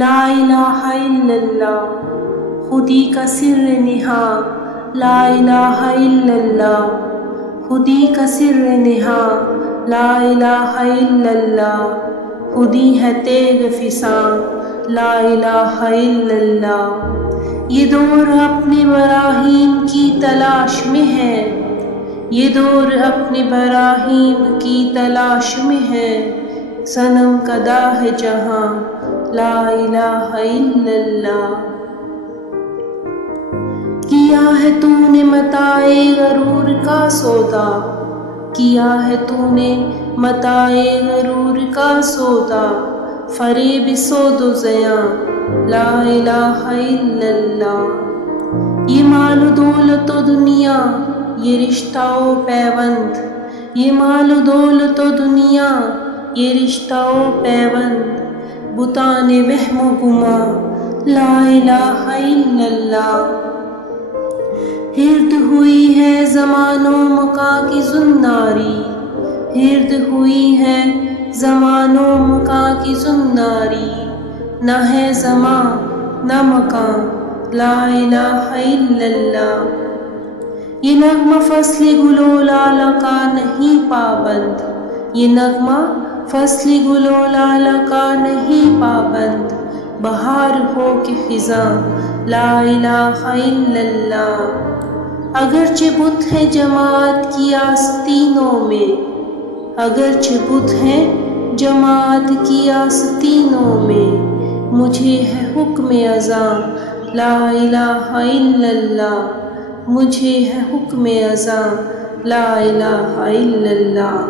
لا الہ الا اللہ، خودی کا سر نہا، لا الہ الا اللہ، خودی کا سر نہا، لا الہ الا اللہ، خودی ہے تیغ فساں، لا الہ الا اللہ۔ یہ دور اپنے براہیم کی تلاش میں ہے، یہ دور اپنے براہیم کی تلاش میں ہے، صنم کدہ ہے جہاں، لا الہ الا اللہ۔ کیا ہے تو نے متاع غرور کا سودا، کیا ہے تو نے متاع غرور کا سودا، فریب سود و زیاں، لا الہ الا اللہ۔ یہ مال و دولت و دنیا، یہ رشتہ و پیوند، یہ مال و دولت و دنیا، یہ رشتہ و پیوند، بتان وہم و گماں، لا الہ الا اللہ۔ ہرد ہوئی ہے زمان و مکاں کی زناری، ہرد ہوئی ہے زمان و مکاں کی زناری، نہ ہے زمان نہ مکان، لا الہ الا اللہ۔ یہ نغمہ فصل گل و لالہ کا نہیں پابند، یہ نغمہ فصل گل و لالہ کا نہیں پابند، بہار ہو کہ خزاں، لا الہ الا اللہ۔ اگرچہ بت ہے جماعت کی آستینوں میں، اگرچہ بت ہے جماعت کی آستینوں میں، مجھے ہے حکم اذاں، لا الہ الا اللہ، مجھے ہے حکم اذاں، لا الہ الا اللہ۔